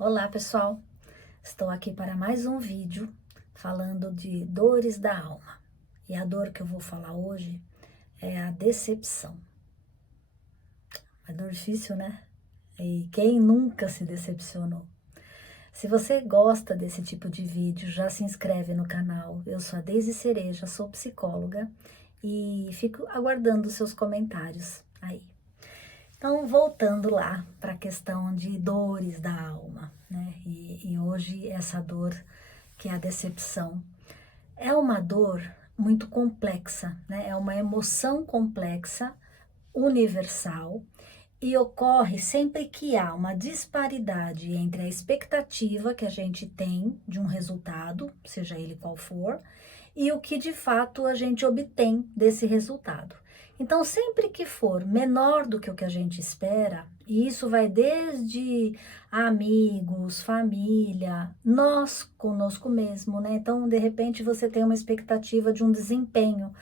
Olá pessoal, estou aqui para mais um vídeo falando de dores da alma. E a dor que eu vou falar hoje é a decepção. É dor difícil, né? E quem nunca se decepcionou? Se você gosta desse tipo de vídeo, já se inscreve no canal. Eu sou a Deise Cereja, sou psicóloga e fico aguardando os seus comentários aí. Então, voltando lá para a questão de dores da alma, né? E hoje essa dor, que é a decepção, é uma dor muito complexa, né? É uma emoção complexa, universal, e ocorre sempre que há uma disparidade entre a expectativa que a gente tem de um resultado, seja ele qual for, e o que de fato a gente obtém desse resultado. Então, sempre que for menor do que o que a gente espera, e isso vai desde amigos, família, nós conosco mesmo, né? Então, de repente, você tem uma expectativa de um desempenho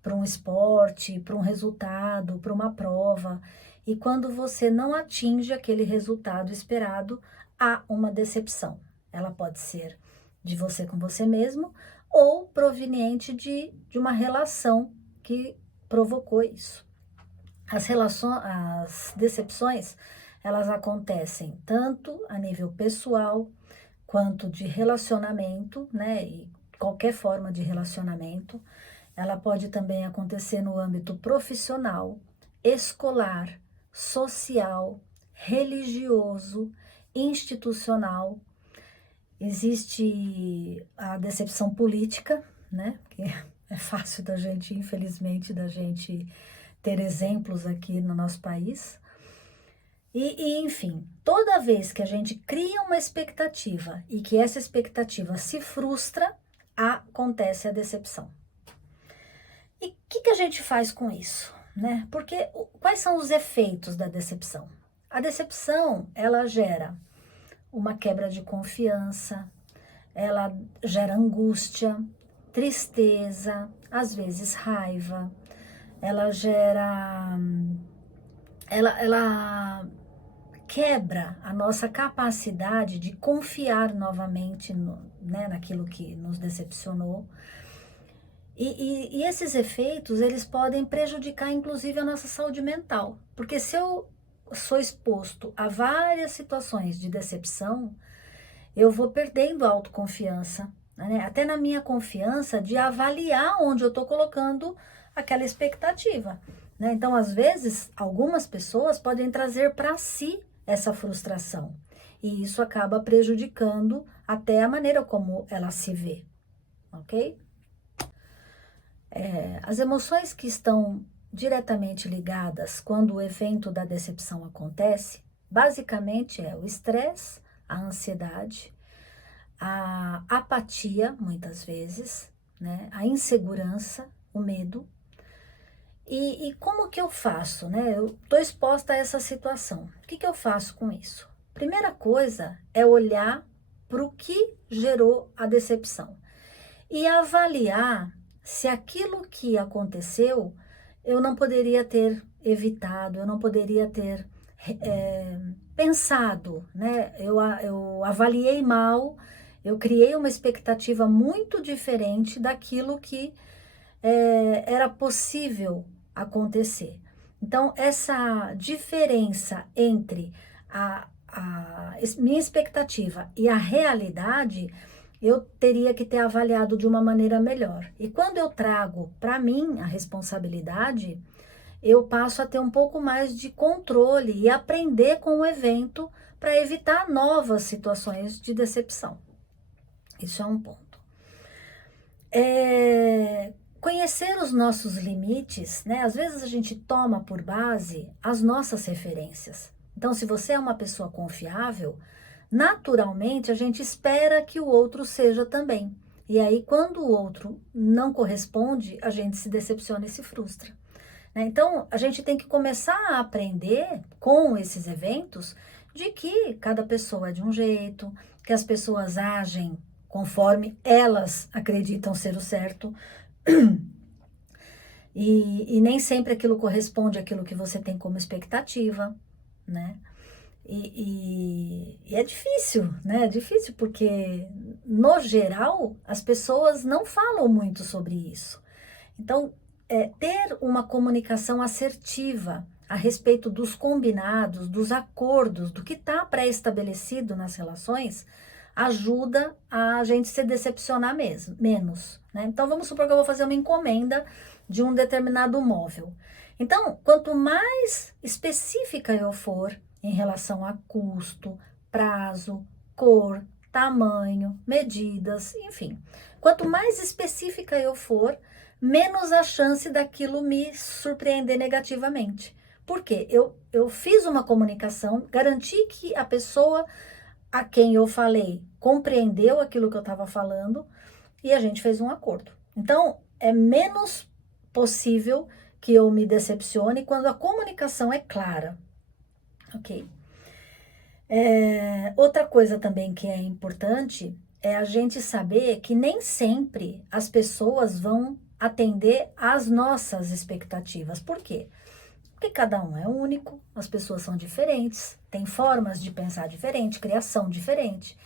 para um esporte, para um resultado, para uma prova, e quando você não atinge aquele resultado esperado, há uma decepção. Ela pode ser de você com você mesmo, ou proveniente de uma relação que provocou isso. As decepções, elas acontecem tanto a nível pessoal, quanto de relacionamento, né, e qualquer forma de relacionamento. Ela pode também acontecer no âmbito profissional, escolar, social, religioso, institucional. Existe a decepção política, né? Que é fácil da gente, infelizmente, da gente ter exemplos aqui no nosso país. Enfim, toda vez que a gente cria uma expectativa e que essa expectativa se frustra, acontece a decepção. E o que a gente faz com isso, né? Porque quais são os efeitos da decepção? A decepção, ela gera uma quebra de confiança, ela gera angústia, tristeza, às vezes raiva, ela gera, ela quebra a nossa capacidade de confiar novamente né, naquilo que nos decepcionou. E esses efeitos, eles podem prejudicar, inclusive, a nossa saúde mental. Porque se eu sou exposto a várias situações de decepção, eu vou perdendo a autoconfiança, né? Até na minha confiança de avaliar onde eu estou colocando aquela expectativa, né? Então, às vezes, algumas pessoas podem trazer para si essa frustração. E isso acaba prejudicando até a maneira como ela se vê, ok? As emoções que estão diretamente ligadas quando o evento da decepção acontece, basicamente é o estresse, a ansiedade, a apatia, muitas vezes, né? A insegurança, o medo. E como que eu faço, né? Eu estou exposta a essa situação. O que eu faço com isso? Primeira coisa é olhar para o que gerou a decepção e avaliar se aquilo que aconteceu eu não poderia ter evitado, eu não poderia ter pensado, né? Eu avaliei mal, eu criei uma expectativa muito diferente daquilo que era possível acontecer. Então, essa diferença entre a minha expectativa e a realidade, eu teria que ter avaliado de uma maneira melhor. E quando eu trago para mim a responsabilidade, eu passo a ter um pouco mais de controle e aprender com o evento para evitar novas situações de decepção. Isso é um ponto. Conhecer os nossos limites, né? Às vezes a gente toma por base as nossas referências. Então, se você é uma pessoa confiável, naturalmente a gente espera que o outro seja também. E aí, quando o outro não corresponde, a gente se decepciona e se frustra, né? Então, a gente tem que começar a aprender com esses eventos de que cada pessoa é de um jeito, que as pessoas agem conforme elas acreditam ser o certo, e nem sempre aquilo corresponde àquilo que você tem como expectativa, né? E é difícil, né? É difícil porque, no geral, as pessoas não falam muito sobre isso. Então, ter uma comunicação assertiva a respeito dos combinados, dos acordos, do que está pré-estabelecido nas relações, ajuda a gente se decepcionar mesmo, menos, né? Então, vamos supor que eu vou fazer uma encomenda de um determinado móvel. Então, quanto mais específica eu for em relação a custo, prazo, cor, tamanho, medidas, enfim, quanto mais específica eu for, menos a chance daquilo me surpreender negativamente. Por quê? Eu fiz uma comunicação, garanti que a pessoa a quem eu falei compreendeu aquilo que eu estava falando e a gente fez um acordo. Então, é menos possível que eu me decepcione quando a comunicação é clara, ok? Outra coisa também que é importante é a gente saber que nem sempre as pessoas vão atender às nossas expectativas. Por quê? Porque cada um é único, as pessoas são diferentes, têm formas de pensar diferente, criação diferente.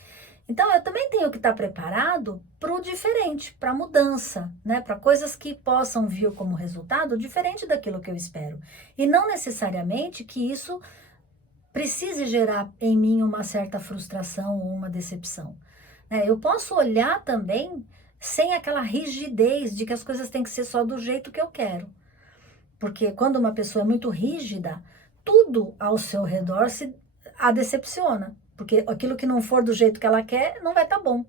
Então, eu também tenho que estar preparado para o diferente, para a mudança, né? Para coisas que possam vir como resultado diferente daquilo que eu espero. E não necessariamente que isso precise gerar em mim uma certa frustração ou uma decepção. Eu posso olhar também sem aquela rigidez de que as coisas têm que ser só do jeito que eu quero. Porque quando uma pessoa é muito rígida, tudo ao seu redor a decepciona. Porque aquilo que não for do jeito que ela quer, não vai estar bom.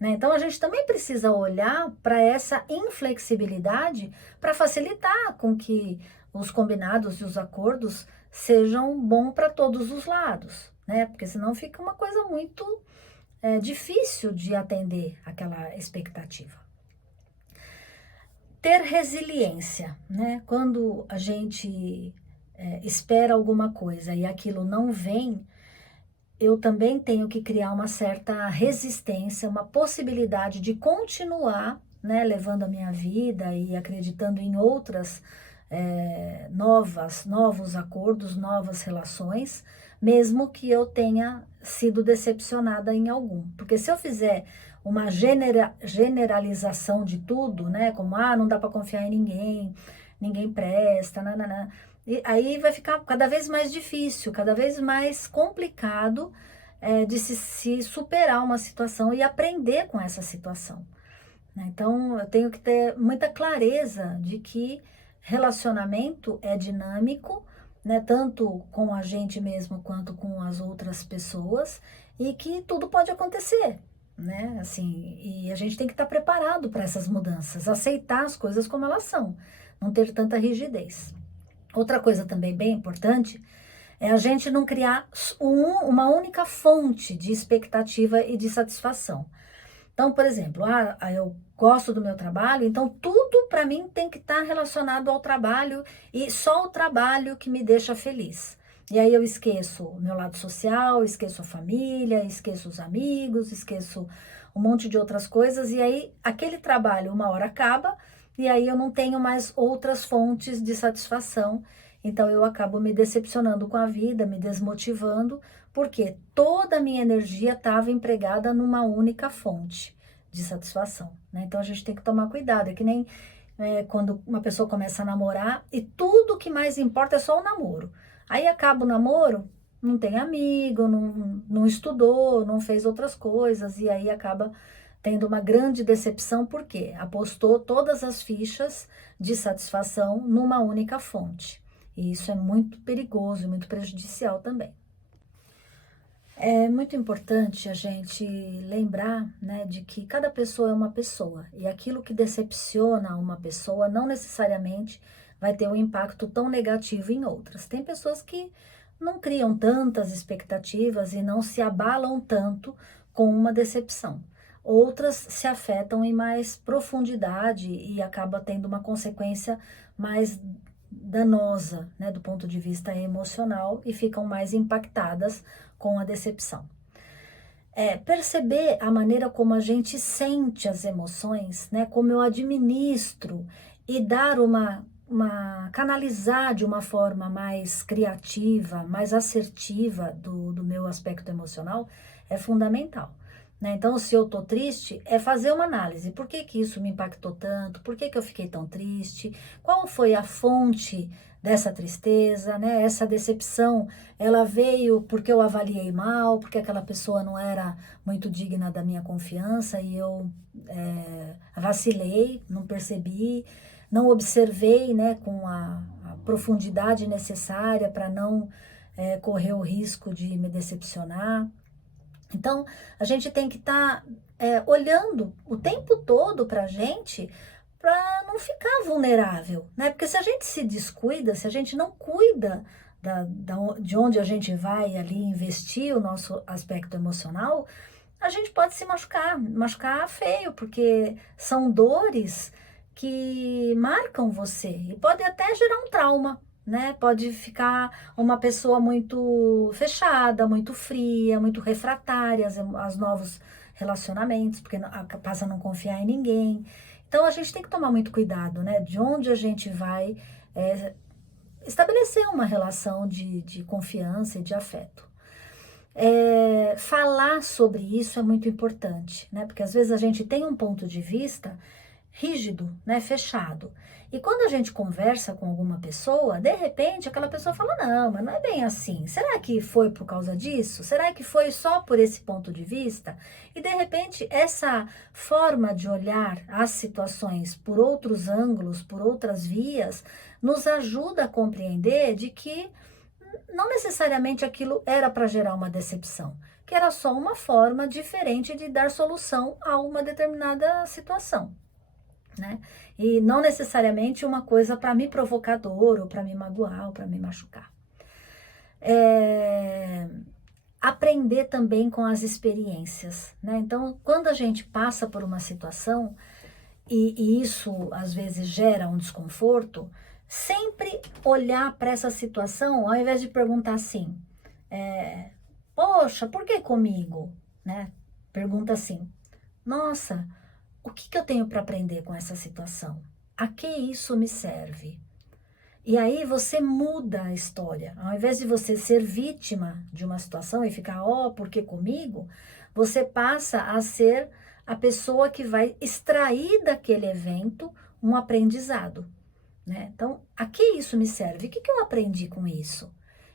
Então, a gente também precisa olhar para essa inflexibilidade para facilitar com que os combinados e os acordos sejam bons para todos os lados, né? Porque senão fica uma coisa muito difícil de atender aquela expectativa. Ter resiliência, né? Quando a gente espera alguma coisa e aquilo não vem, eu também tenho que criar uma certa resistência, uma possibilidade de continuar, né, levando a minha vida e acreditando em outras novos acordos, novas relações, mesmo que eu tenha sido decepcionada em algum. Porque se eu fizer uma generalização de tudo, né, como, não dá para confiar em ninguém, ninguém presta, nananã, e aí vai ficar cada vez mais difícil, cada vez mais complicado de se superar uma situação e aprender com essa situação, né? Então, eu tenho que ter muita clareza de que relacionamento é dinâmico, né? Tanto com a gente mesmo quanto com as outras pessoas, e que tudo pode acontecer, né? Assim, e a gente tem que estar preparado para essas mudanças, aceitar as coisas como elas são, não ter tanta rigidez. Outra coisa também bem importante é a gente não criar uma única fonte de expectativa e de satisfação. Então, por exemplo, eu gosto do meu trabalho, então tudo para mim tem que estar relacionado ao trabalho e só o trabalho que me deixa feliz. E aí eu esqueço o meu lado social, esqueço a família, esqueço os amigos, esqueço um monte de outras coisas, e aí aquele trabalho uma hora acaba, e aí eu não tenho mais outras fontes de satisfação, então eu acabo me decepcionando com a vida, me desmotivando, porque toda a minha energia estava empregada numa única fonte de satisfação, né? Então a gente tem que tomar cuidado, é que nem quando uma pessoa começa a namorar e tudo que mais importa é só o namoro. Aí acaba o namoro, não tem amigo, não estudou, não fez outras coisas, e aí acaba tendo uma grande decepção, porque apostou todas as fichas de satisfação numa única fonte. E isso é muito perigoso e muito prejudicial também. É muito importante a gente lembrar, né, de que cada pessoa é uma pessoa, e aquilo que decepciona uma pessoa não necessariamente vai ter um impacto tão negativo em outras. Tem pessoas que não criam tantas expectativas e não se abalam tanto com uma decepção. Outras se afetam em mais profundidade e acaba tendo uma consequência mais danosa, né, do ponto de vista emocional, e ficam mais impactadas com a decepção. Perceber a maneira como a gente sente as emoções, né, como eu administro, e dar canalizar de uma forma mais criativa, mais assertiva do meu aspecto emocional é fundamental, né? Então, se eu tô triste, é fazer uma análise. Por que que isso me impactou tanto? Por que que eu fiquei tão triste? Qual foi a fonte dessa tristeza, né? Essa decepção, ela veio porque eu avaliei mal, porque aquela pessoa não era muito digna da minha confiança e eu vacilei, não percebi, não observei, né, com a profundidade necessária para não correr o risco de me decepcionar. Então, a gente tem que estar olhando o tempo todo para a gente, para não ficar vulnerável, né? Porque se a gente se descuida, se a gente não cuida de onde a gente vai ali investir o nosso aspecto emocional, a gente pode se machucar, machucar feio, porque são dores que marcam você e pode até gerar um trauma, né? Pode ficar uma pessoa muito fechada, muito fria, muito refratária aos novos relacionamentos, porque passa a não confiar em ninguém. Então a gente tem que tomar muito cuidado, né? De onde a gente vai estabelecer uma relação de confiança e de afeto. Falar sobre isso é muito importante, né? Porque às vezes a gente tem um ponto de vista rígido, né? Fechado. E quando a gente conversa com alguma pessoa, de repente aquela pessoa fala, não, mas não é bem assim. Será que foi por causa disso? Será que foi só por esse ponto de vista? E de repente essa forma de olhar as situações por outros ângulos, por outras vias, nos ajuda a compreender de que não necessariamente aquilo era para gerar uma decepção, que era só uma forma diferente de dar solução a uma determinada situação, né? E não necessariamente uma coisa para me provocar dor, ou para me magoar, ou para me machucar. Aprender também com as experiências, né? Então, quando a gente passa por uma situação e isso às vezes gera um desconforto, sempre olhar para essa situação, ao invés de perguntar assim, poxa, por que comigo? Né? Pergunta assim, nossa, o que que eu tenho para aprender com essa situação? A que isso me serve? E aí você muda a história. Ao invés de você ser vítima de uma situação e ficar, por que comigo? Você passa a ser a pessoa que vai extrair daquele evento um aprendizado, né? Então, a que isso me serve? O que que eu aprendi com isso?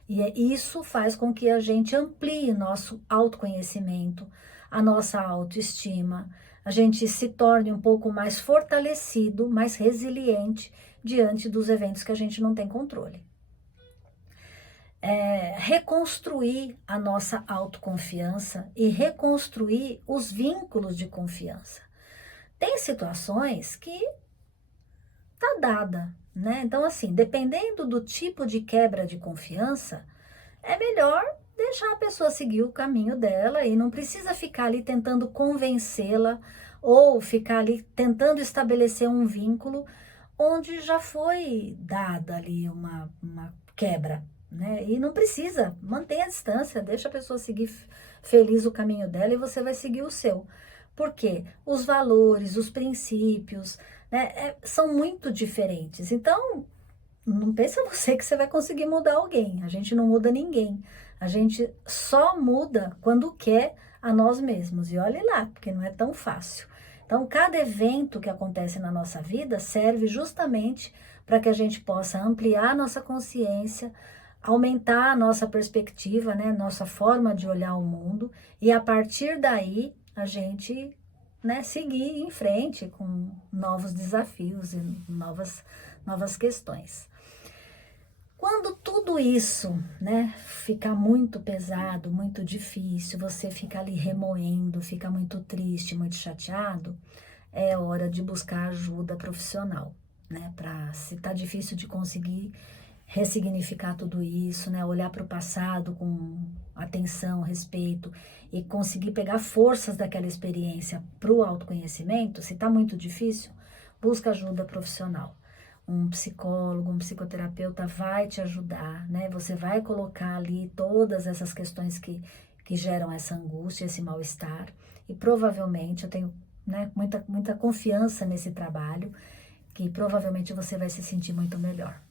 E isso faz com que a gente amplie nosso autoconhecimento, a nossa autoestima, a gente se torne um pouco mais fortalecido, mais resiliente diante dos eventos que a gente não tem controle. Reconstruir a nossa autoconfiança e reconstruir os vínculos de confiança. Tem situações que tá dada, né? Então, assim, dependendo do tipo de quebra de confiança, é melhor deixar a pessoa seguir o caminho dela e não precisa ficar ali tentando convencê-la ou ficar ali tentando estabelecer um vínculo onde já foi dada ali uma quebra, né? E não precisa, mantém a distância, deixa a pessoa seguir feliz o caminho dela e você vai seguir o seu. Por quê? Os valores, os princípios, né, são muito diferentes. Então, não pensa você que você vai conseguir mudar alguém. A gente não muda ninguém. A gente só muda quando quer a nós mesmos. E olhe lá, porque não é tão fácil. Então, cada evento que acontece na nossa vida serve justamente para que a gente possa ampliar a nossa consciência, aumentar a nossa perspectiva, né, nossa forma de olhar o mundo, e a partir daí a gente, né, seguir em frente com novos desafios e novas questões. Quando tudo isso, né, fica muito pesado, muito difícil, você fica ali remoendo, fica muito triste, muito chateado, é hora de buscar ajuda profissional, né, se tá difícil de conseguir ressignificar tudo isso, né, olhar para o passado com atenção, respeito e conseguir pegar forças daquela experiência para o autoconhecimento, se tá muito difícil, busca ajuda profissional. Um psicólogo, um psicoterapeuta vai te ajudar, né? Você vai colocar ali todas essas questões que geram essa angústia, esse mal-estar. E provavelmente, eu tenho, né, muita confiança nesse trabalho, que provavelmente você vai se sentir muito melhor.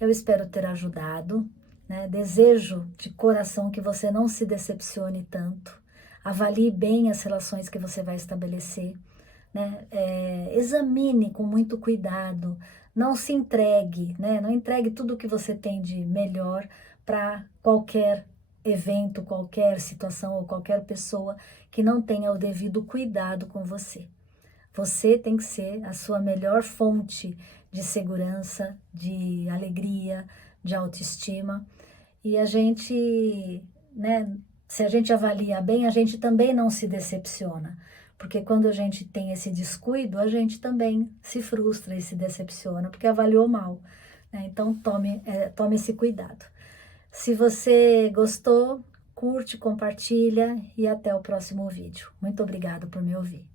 Eu espero ter ajudado, né? Desejo de coração que você não se decepcione tanto. Avalie bem as relações que você vai estabelecer, né? Examine com muito cuidado, não se entregue, né? Não entregue tudo o que você tem de melhor para qualquer evento, qualquer situação ou qualquer pessoa que não tenha o devido cuidado com você. Você tem que ser a sua melhor fonte de segurança, de alegria, de autoestima. E a gente, né, se a gente avalia bem, a gente também não se decepciona. Porque quando a gente tem esse descuido, a gente também se frustra e se decepciona, porque avaliou mal, né? Então tome esse cuidado. Se você gostou, curte, compartilha e até o próximo vídeo. Muito obrigada por me ouvir.